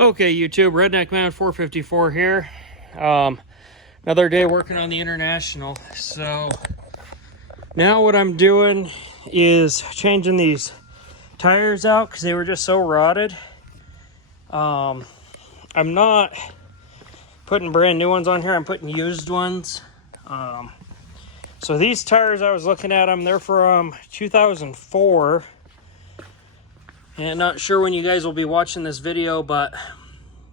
Okay, YouTube, Redneck Man 454 here. Another day working on the International. So now what I'm doing is changing these tires out because they were just so rotted. I'm not putting brand new ones on here. I'm putting used ones. So these tires, I was looking at them, they're from 2004. And not sure when you guys will be watching this video, but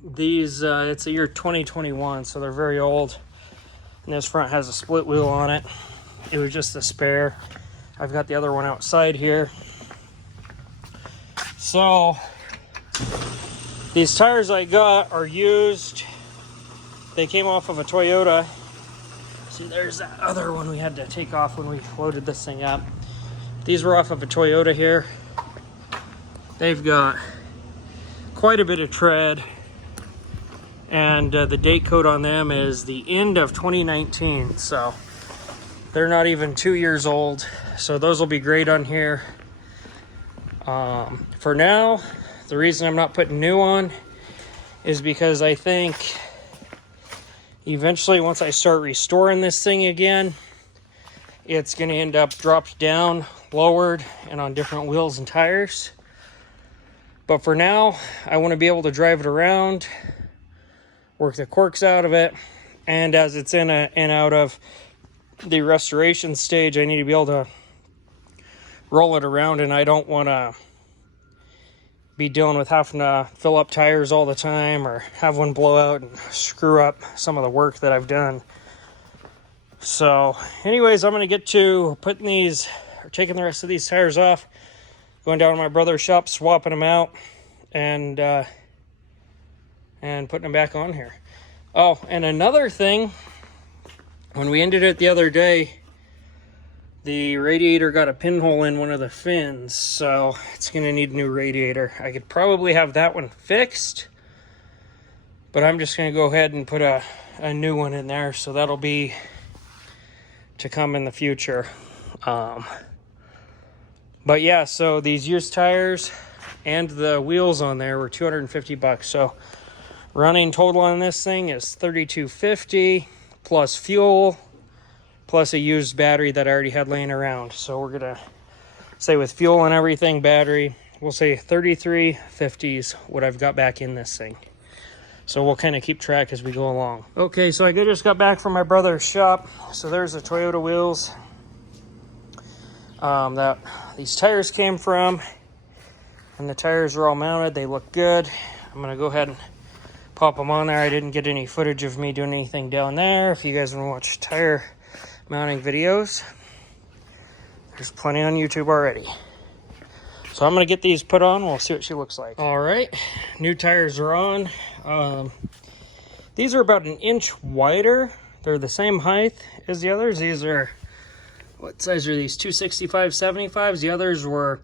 these, it's the year 2021, so they're very old. And this front has a split wheel on it. It was just a spare. I've got the other one outside here. So these tires I got are used. They came off of a Toyota. See, there's that other one we had to take off when we loaded this thing up. These were off of a Toyota here. They've got quite a bit of tread, and the date code on them is the end of 2019, so they're not even 2 years old, so those will be great on here. For now, the reason I'm not putting new on is because I think eventually once I start restoring this thing again, it's going to end up dropped down, lowered, and on different wheels and tires. But for now, I want to be able to drive it around, work the corks out of it, and as it's in and out of the restoration stage, I need to be able to roll it around, and I don't want to be dealing with having to fill up tires all the time or have one blow out and screw up some of the work that I've done. So anyways, I'm going to get to putting these, or taking the rest of these tires off, going down to my brother's shop, swapping them out, and putting them back on here. Oh, and another thing, when we ended it the other day, the radiator got a pinhole in one of the fins, so it's going to need a new radiator. I could probably have that one fixed, but I'm just going to go ahead and put a new one in there, so that'll be to come in the future. But yeah, so these used tires and the wheels on there were $250. So running total on this thing is $32.50 plus fuel, plus a used battery that I already had laying around. So we're gonna say with fuel and everything, battery, we'll say $33.50 is what I've got back in this thing. So we'll kind of keep track as we go along. Okay, so I just got back from my brother's shop. So there's the Toyota wheels that these tires came from, and the tires are all mounted. They look good. I'm gonna go ahead and pop them on there. I didn't get any footage of me doing anything down there. If you guys want to watch tire mounting videos, there's plenty on YouTube already. So I'm gonna get these put on. We'll see what she looks like. All right, new tires are on. These are about an inch wider. They're the same height as the others. These are, what size are these? 265 75s. The others were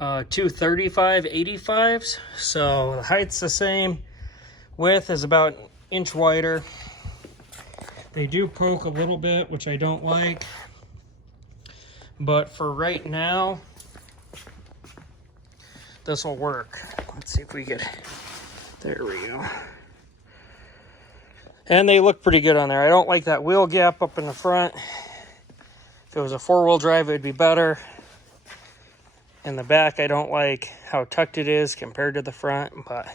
235 85s. So the height's the same. Width is about an inch wider. They do poke a little bit, which I don't like. But for right now, this will work. Let's see if we get, there we go. And they look pretty good on there. I don't like that wheel gap up in the front. If it was a four-wheel drive, it would be better. In the back, I don't like how tucked it is compared to the front, but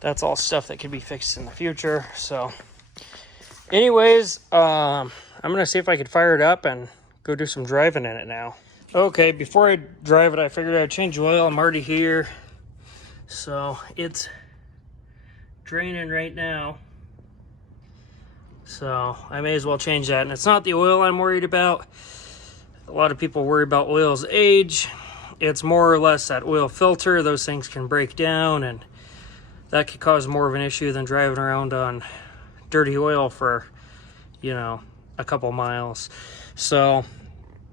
that's all stuff that could be fixed in the future. So anyways, I'm gonna see if I could fire it up and go do some driving in it now. Okay, before I drive it, I figured I'd change the oil. I'm already here. So it's draining right now. So I may as well change that. And it's not the oil I'm worried about. A lot of people worry about oil's age. It's more or less that oil filter. Those things can break down, and that could cause more of an issue than driving around on dirty oil for, you know, a couple miles. So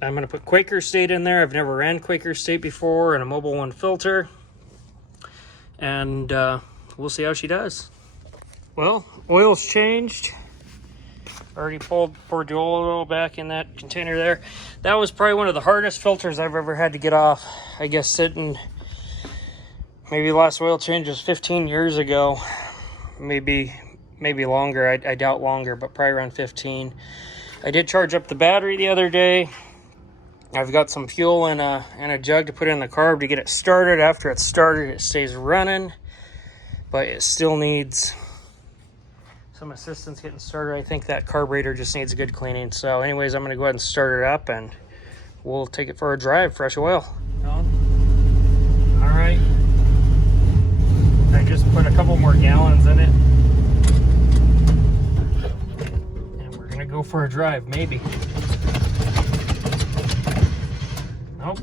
I'm going to put Quaker State in there. I've never ran Quaker State before, and a Mobil 1 filter. And we'll see how she does. Well, oil's changed. Already poured the oil back in that container there. That was probably one of the hardest filters I've ever had to get off. I guess sitting Maybe last oil change was 15 years ago. Maybe longer. I doubt longer, but probably around 15. I did charge up the battery the other day. I've got some fuel in a jug to put in the carb to get it started. After it's started, it stays running, but it still needs some assistance getting started. I think that carburetor just needs a good cleaning. So anyways, I'm going to go ahead and start it up, and we'll take it for a drive. Fresh oil. All right. I just put a couple more gallons in it, and we're going to go for a drive, maybe. Nope.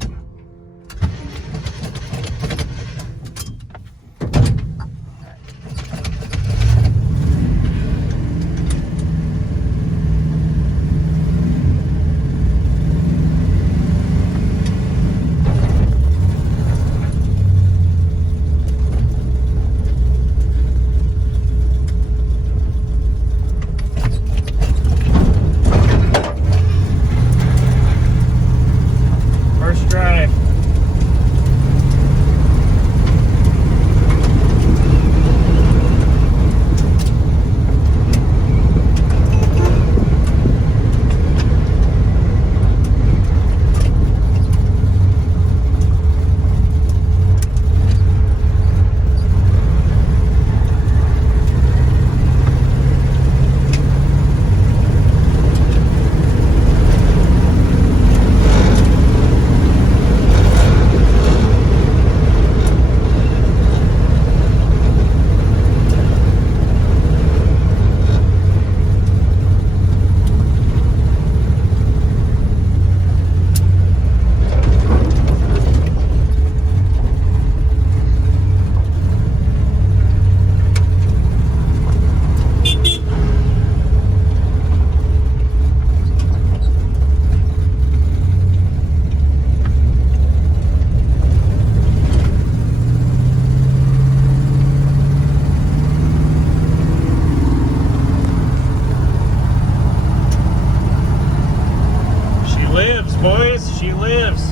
Boys, she lives.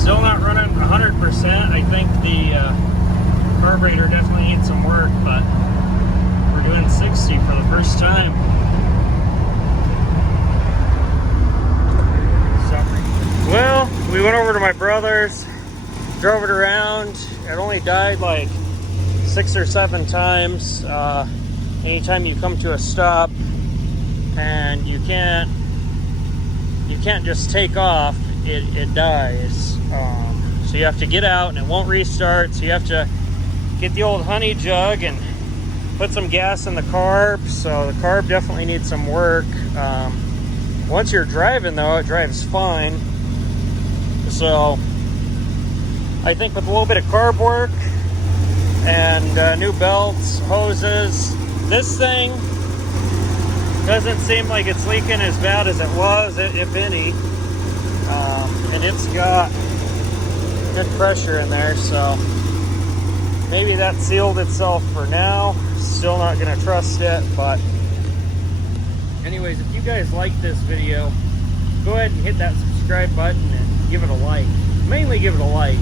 Still not running 100%. I think the carburetor definitely needs some work, but we're doing 60 for the first time. Well, we went over to my brother's, drove it around. It only died like 6 or 7 times. Anytime you come to a stop and you can't just take off, it dies. So you have to get out and it won't restart. So you have to get the old honey jug and put some gas in the carb. So the carb definitely needs some work. Once you're driving though, it drives fine. So I think with a little bit of carb work and new belts, hoses, this thing doesn't seem like it's leaking as bad as it was, if any. And it's got good pressure in there, so maybe that sealed itself for now. Still not going to trust it, but anyways, if you guys like this video, go ahead and hit that subscribe button and give it a like. Mainly give it a like.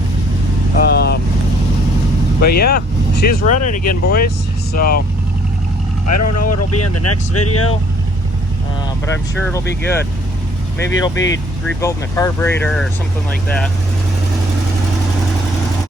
But yeah, she's running again, boys. So I don't know what'll be in the next video, but I'm sure it'll be good. Maybe it'll be rebuilding the carburetor or something like that.